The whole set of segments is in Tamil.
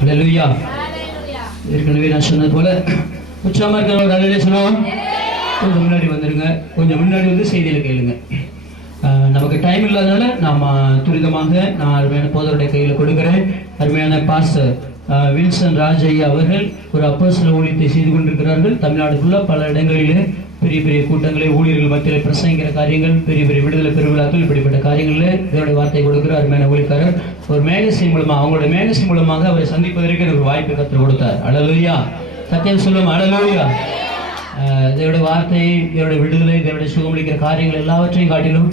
அல்லேலூயா. ஏற்கனவே நான் சொன்னது போல உற்சாகமா இருக்கிறவங்க அல்லேலூயா சொல்லுவோம். கொஞ்சம் முன்னாடி வந்துருங்க, கொஞ்சம் முன்னாடி வந்து செய்தியில கேளுங்க. நமக்கு டைம் இல்லாதனால நாம் துரிதமாக நான் அருமையான போதருடைய கையில் கொடுக்கிறேன். அருமையான பாஸ்டர் வில்சன் ராஜையா அவர்கள் ஒரு அப்போஸ்தல ஊழியத்தை செய்து கொண்டிருக்கிறார்கள். தமிழ்நாடுக்குள்ள பல இடங்களிலே பெரிய பெரிய கூட்டங்களை ஊழியர்கள் மத்தியில் பிரசங்கிக்கிற காரியங்கள், பெரிய பெரிய விடுதலை பெருவிழாக்கள், இப்படிப்பட்ட காரியங்களில் இதனுடைய வார்த்தை கொடுக்கிற அருமையான ஊழியக்காரர் ஒரு மேகசின் மூலமாக, அவங்களுடைய மேகசின் மூலமாக அவரை சந்திப்பதற்கு எனக்கு ஒரு வாய்ப்பை கற்றுக் கொடுத்தார். அல்லேலூயா. சத்தியம் சொல்லும் அல்லேலூயா. இதனுடைய வார்த்தை, இதனுடைய விடுதலை, இதனுடைய சுகமளிக்கிற காரியங்கள் எல்லாவற்றையும் காட்டிலும்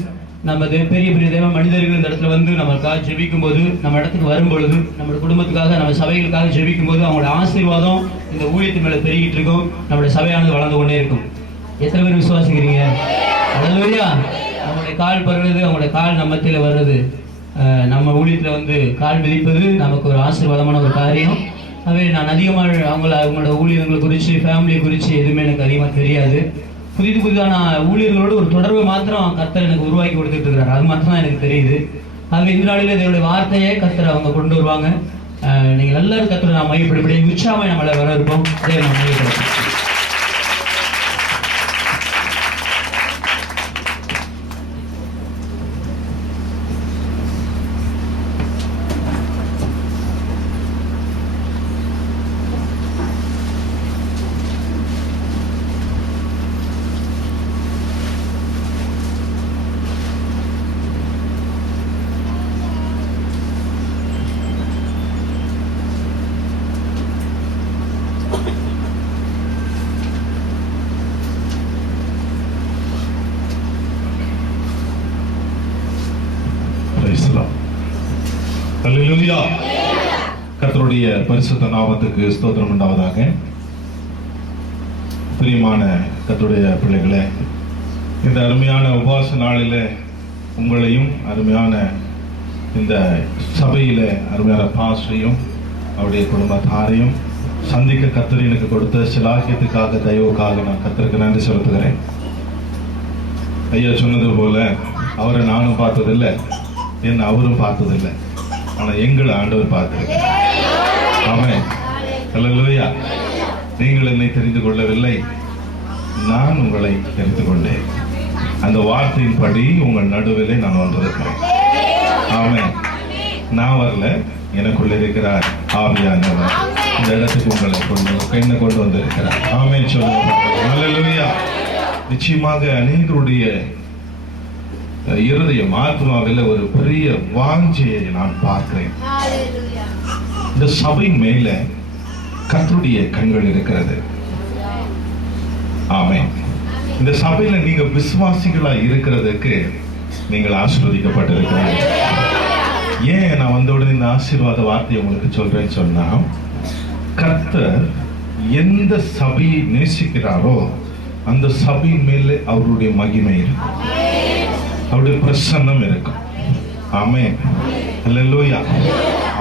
நமது பெரிய பெரிய தெய்வ மனிதர்கள் இந்த இடத்துல வந்து நம்மளுக்காக ஜெபிக்கும் போது, நம்ம இடத்துக்கு வரும்பொழுது, நம்ம குடும்பத்துக்காக, நம்ம சபைகளுக்காக ஜெபிக்கும் போது அவங்களோட ஆசீர்வாதம் இந்த ஊழியத்தின் மேலே பெருகிட்டு இருக்கும். நம்முடைய சபையானது வளர்ந்து கொண்டே இருக்கும். எத்தனை பேர் விசுவாசிக்கிறீங்க? அல்லேலூயா. அவங்களுடைய கால் படுறது, அவங்களுடைய கால் நம்ம மத்தியில் வர்றது, நம்ம ஊழியத்தில் வந்து கால் மிதிப்பது நமக்கு ஒரு ஆசீர்வாதமான ஒரு காரியம். அவே நான் அதிகமாக அவங்களோட ஊழியர்களை குறித்து, ஃபேமிலியை குறித்து எதுவுமே எனக்கு அதிகமாக தெரியாது. புதிதான ஊழியர்களோடு ஒரு தொடர்பு மாத்திரம் கர்த்தர் எனக்கு உருவாக்கி கொடுத்துட்டு இருக்கிறார். அது மாத்திரம் தான் எனக்கு தெரியுது. ஆகவே இந்த நாளில் இதனுடைய வார்த்தையை கர்த்தர் அவங்க கொண்டு வருவாங்க. நீங்கள் எல்லாரும் கர்த்தர் நான் மையப்படி உற்சாகமாக நம்மளை வர இருப்போம். அதே நான் மையப்படுறேன். அல்லேலூயா. கர்த்தருடைய பரிசுத்த நாமத்துக்கு ஸ்தோத்திரம் உண்டாவதாக. பிரியமான கர்த்தருடைய பிள்ளைகளே, இந்த அருமையான உபவாச நாளில் உங்களையும் அருமையான இந்த சபையில அருமையான பாஸ்டரையும் அவருடைய குடும்பத்தாரையும் சந்திக்க கர்த்தர் எனக்கு கொடுத்த சிலாக்கியத்துக்காக, தயவுக்காக நான் கர்த்தருக்கு நன்றி செலுத்துகிறேன். ஐயா சொன்னது போல அவரை நானும் பார்த்ததில்லை, என்ன அவரும் பார்த்ததில்லை, ஆனால் எங்களை ஆண்டவர் பார்த்திருக்கிறார். ஆமென். அல்லேலூயா. நீங்கள் என்னை தெரிந்து கொள்ளவில்லை, நான் உங்களை தெரிந்து கொண்டேன். அந்த வார்த்தையின்படி உங்கள் நடுவிலே நான் வந்திருக்கிறேன். ஆமென். நான் வரல, எனக்குள்ள இருக்கிறார் ஆவியானவர் இந்த இடத்துக்கு உங்களை கொண்டு வந்திருக்கிறார். ஆமென் சொல்லுங்க. அல்லேலூயா. நிச்சயமாக அநேகருடைய இருதயம் ஆத்மாவில் ஒரு பெரிய வாஞ்சையை நான் பார்க்கிறேன். இந்த சபை மேல கர்த்தருடைய கண்கள் இருக்கிறது. ஆமென். இந்த சபையில நீங்க விசுவாசிகளா இருக்கிறதுக்கு நீங்கள் ஆசீர்வதிக்கப்பட்டிருக்கிறீர்கள். ஏன் நான் வந்த உடனே இந்த ஆசீர்வாத வார்த்தையை உங்களுக்கு சொல்றேன்னு சொன்னா, கர்த்தர் எந்த சபையை நேசிக்கிறாரோ அந்த சபையின் மேலே அவருடைய மகிமை இருக்கும், அவருடைய பிரசன்னம் இருக்கும். ஆமென். அல்லேலூயா.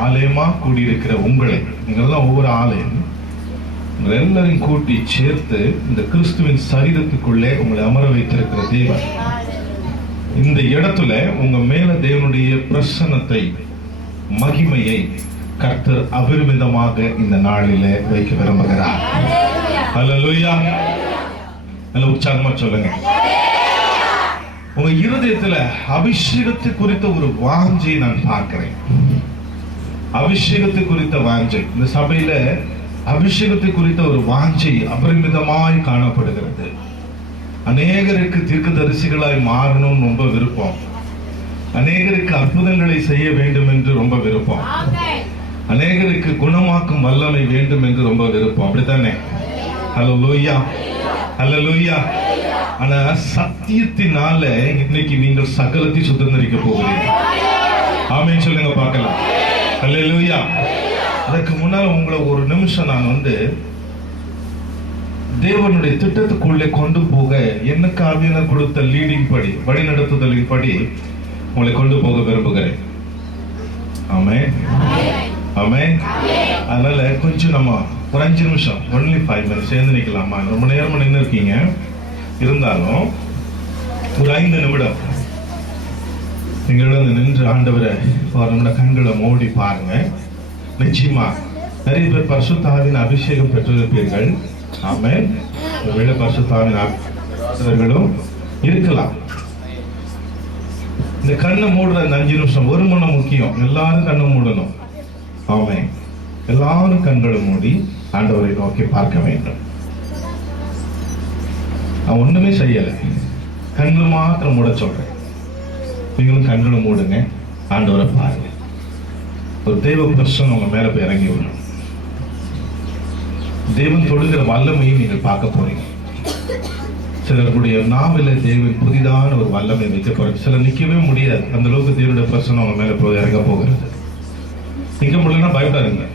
ஆலயமா கூடியிருக்கிற உங்களை, நீங்கள்லாம் ஒவ்வொரு ஆலயம், உங்களை எல்லாரையும் கூட்டி சேர்த்து இந்த கிறிஸ்துவின் சரீரத்துக்குள்ளே உங்களை அமர வைத்திருக்கிற தேவன் இந்த இடத்துல உங்க மேல தேவனுடைய பிரசன்னத்தை, மகிமையை கர்த்தர் அபரிமிதமாக இந்த நாளில வைக்க விரும்புகிறார். அல்லேலூயா. நல்ல உற்சாகமா சொல்லுங்க. உங்க இருதயத்துல அபிஷேகத்தை குறித்த ஒரு வாஞ்சை நான் பார்க்கிறேன். அபிஷேகத்தை குறித்த வாஞ்சை, இந்த சபையில அபிஷேகத்தை குறித்த ஒரு வாஞ்சை அபரிமிதமாய் காணப்படுகிறது. அநேகருக்கு தீர்க்கதரிசிகளாய் மாறணும்னு ரொம்ப விருப்பம், அநேகருக்கு அற்புதங்களை செய்ய வேண்டும் என்று ரொம்ப விருப்பம், அநேகருக்கு குணமாக்கும் வல்லமை வேண்டும் என்று ரொம்ப விருப்பம். அப்படித்தானே? அல்லேலூயா. அல்லேலூயா. ஆனா சத்தியத்தினால இன்னைக்கு நீங்கள் சகலத்தை சுதந்திரிக்க போகிறீர்கள். ஆமென் சொல்லுங்க பார்க்கலாம். அல்லேலூயா. அதற்கு முன்னால் உங்களை ஒரு நிமிஷம் நான் தேவனுடைய திட்டத்துக்குள்ளே கொண்டு போக, எனக்கு ஆவியானவர் கொடுத்த லீடிங் படி, வழிநடத்துதலின் படி உங்களை கொண்டு போக விரும்புகிறேன். ஆமென். ஆமென். அதனால கொஞ்சம் நம்ம ஒரு 5 நிமிஷம், ஒன்லி 5 minutes சேர்ந்து நிக்கலாமா? ரொம்ப நேரம் நின்று இருக்கீங்க, இருந்தாலும் ஒரு 5 நிமிடம் நீங்கள் நின்று ஆண்டவரை நம்மளோட கண்களை மூடி பாருங்க. நிச்சயமா நிறைய பேர் பரிசுத்த ஆவியின் அபிஷேகம் பெற்றிருப்பீர்கள். ஆமென். ஒருவேளை பரிசுத்த ஆவியின் அபிஷேகம் இருக்கலாம். இந்த கண்ணை மூடுற இந்த 5 நிமிஷம் ஒரு மணி முக்கியம். எல்லாரும் கண்ணை மூடணும். ஆமென். எல்லாரும் கண்களை மூடி ஆண்டவரை நோக்கி பார்க்க வேண்டும். நான் ஒண்ணுமே செய்யல, கண்களை மாத்திரம் மூட சொல்றேன். நீங்களும் கண்களை மூடுங்க, ஆண்டவரை பாருங்க. ஒரு தெய்வ பிரசன்னம் உங்க மேல போய் இறங்கி விடணும். தேவன் தொடுகிற வல்லமையை நீங்கள் பார்க்க போறீங்க. சிலருடைய நாவில தேவன் புதிதான ஒரு வல்லமை வைக்க போறாங்க. சிலர் நிக்கவே முடியாது, அந்த அளவுக்கு தேவனுடைய பிரசன்னம் அவங்க மேல போய் இறங்க போகிறது. நிக்க முடியலன்னா பயப்படாதீங்க.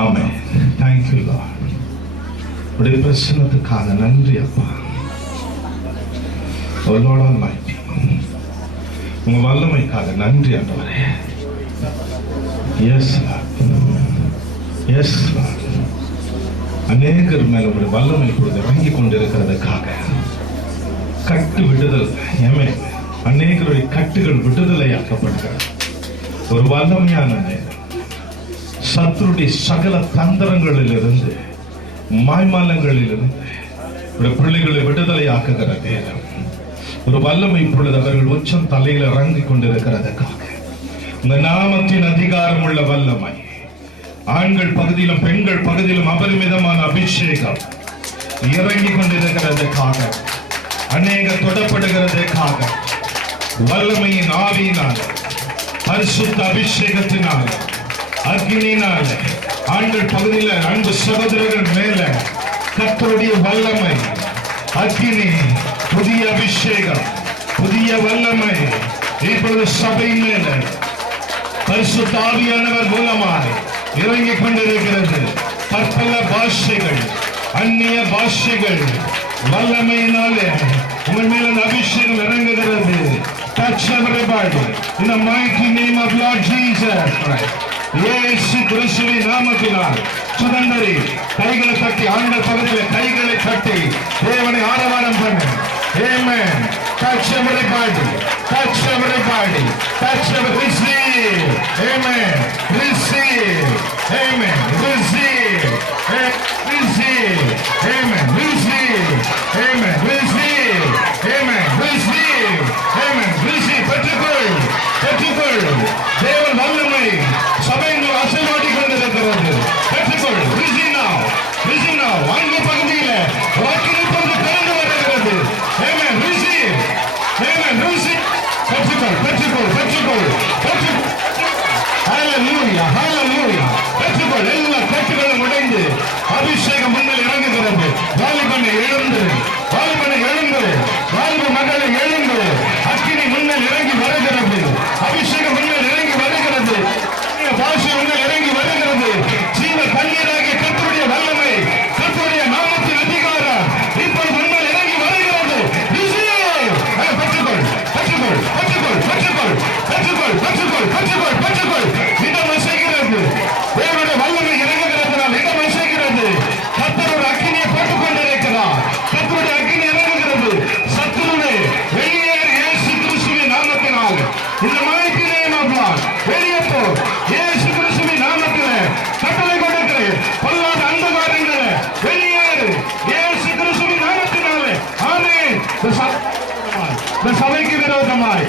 ஆமென். Thank you lord. உடைய பிரசன்னத்துக்காக நன்றி அப்பா. O Lord Almighty, உங்க வல்லமைக்காக நன்றி ஆண்டவரே. எஸ் எஸ் அநேகர் மேல உங்களுடைய வல்லமை இப்பொழுது இறங்கி கொண்டிருக்கிறதுக்காக கட்டு விடுதல். ஏமே அநேகருடைய கட்டுகள் விடுதலையாக்கப்படுகிறது. ஒரு வல்லமையான நேரம். சத்துருடைய சகல தந்திரங்களிலிருந்து மாய்மாலங்களிலிருந்து பிள்ளைகளை விடுதலையாக்குகிற நேரம். ஒரு வல்லமை இப்பொழுது அவர்கள் உச்சம் தலையில் இறங்கிக் கொண்டிருக்கிறதுக்காக இந்த நாமத்தின் அதிகாரம் உள்ள வல்லமை ஆண்கள் பகுதியிலும் பெண்கள் பகுதியிலும் அபரிமிதமான அபிஷேகம் இறங்கி கொண்டிருக்கிறதுக்காக, அநேக தொடப்படுகிறதுக்காக, வல்லமையின் ஆவியினால், பரிசுத்த அபிஷேகத்தினால், அக்னியினால் ஆண்கள் பகுதியில் அன்பு சகோதரர்கள் மேல கர்த்தருடைய வல்லமை, அக்னி, புதிய அபிஷேகம், புதிய வல்லமை இப்பொழுது சபை மேல பரிசுத்த ஆவியானவர் மூலமாய் இறங்கிக் கொண்டிருக்கிறது. பற்பல பாஷைகள், அந்நிய பாஷைகள் வல்லமையினாலே உங்கள் மேல அபிஷேகம் இறங்குகிறது. Touch everybody in the mighty name of Lord Jesus Christ. இயேசு கிறிஸ்துவின் நாமத்தினால் சுதந்தரி கைகளை தட்டி, ஆண்கள் பகுதியில் கைகளை தட்டி தேவனை ஆரவாரம் பண்ணு. Amen. Touch everybody. Touch everybody. Touch everybody. Receive. Amen. Receive. Amen. Receive. Receive. Amen. Receive. Amen. Receive. Amen. Receive. Amen. Receive. பெற்றுக்கொள். பெற்றுக்கொள். தேவன் வல்லமை சபையில் அசைவாடி கொண்டிருக்கிறது. பெற்றுக்கொள். Receive now. Receive now. ஆண்கள் பகுதியில் வாக்கினை பொழுது பிறந்து வருகிறது. Amen. Receive. Amen. Receive. பெற்றுக்கொள். பெற்றுக்கொள். பெற்றுக்கொள். பெற்றுக்கொள். Hallelujah. Hallelujah. பெற்றுக்கொள். எல்லா கட்டுகளும் உடைந்து அபிஷேகம் முன்னில் இறங்குகிறது. வாலிபனை எழுந்து, வாலிபனை எழுந்து, வாலிப மகளை எழுந்து, அக்கினி முன்னில் இறங்கி வருகிறது. அபிஷேகம் முன்னில் இறங்கி வருகிறது. பாஷை முன்னில் இறங்கி வருகிறது. ஜீவ கண்ணீராகிய கர்த்தருடைய வல்லமை, கர்த்தருடைய நாமத்தின் அதிகாரம் இப்போது முன்னில் இறங்கி வருகிறது. பெற்றுக்கொள். பெற்றுக்கொள். பெற்றுக்கொள். பெற்றுக்கொள். பெற்றுக்கொள். பெற்றுக்கொள். பெற்றுக்கொள். பெற்றுக்கொள். இடம் அசைகிறது. தேவனுடைய வல்லமை இறங்குகிறதுனால் இடம் அசைகிறது. கர்த்தருடைய அக்கினியை போட்டுக் கொண்டிருக்கிறார். கர்த்தருடைய அக்கினி இறங்குகிறது. சத்துருவே வெளியேறு இயேசு கிறிஸ்துவின் நாமத்தினால். இந்த mighty name of Lord. வெளியேறு இயேசு கிறிஸ்துவின் நாமத்திலே கட்டளை கொடுக்கிறேன். பொல்லாத அந்தகாரங்களே வெளியேறு இயேசு கிறிஸ்துவின் நாமத்தினாலே. ஆமென். இந்த சபைக்கு விரோதமாய்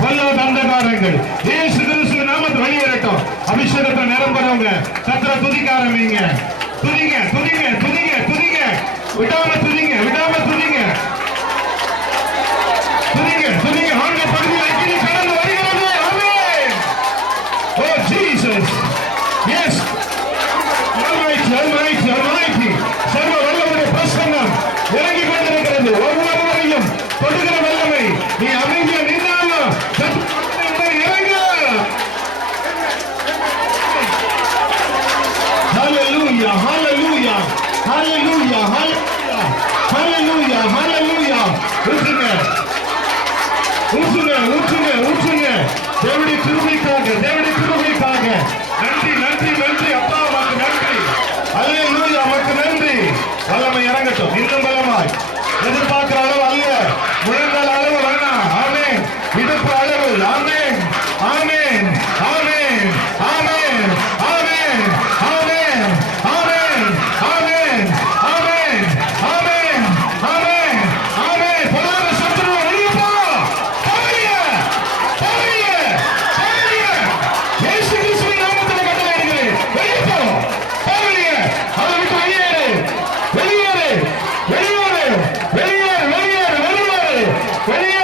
பொல்லாத அந்தகாரங்கள் இயேசு கிறிஸ்துவின் நாமத்தில் வெளியேறட்டும். அபிஷேகத்தை நிரம்புறவங்க கர்த்தரை துதிக்க ஆரம்பிங்க. துதிங்க, துதிங்க, துதிங்க, துதிங்க. விடாம துதிங்க, விடாம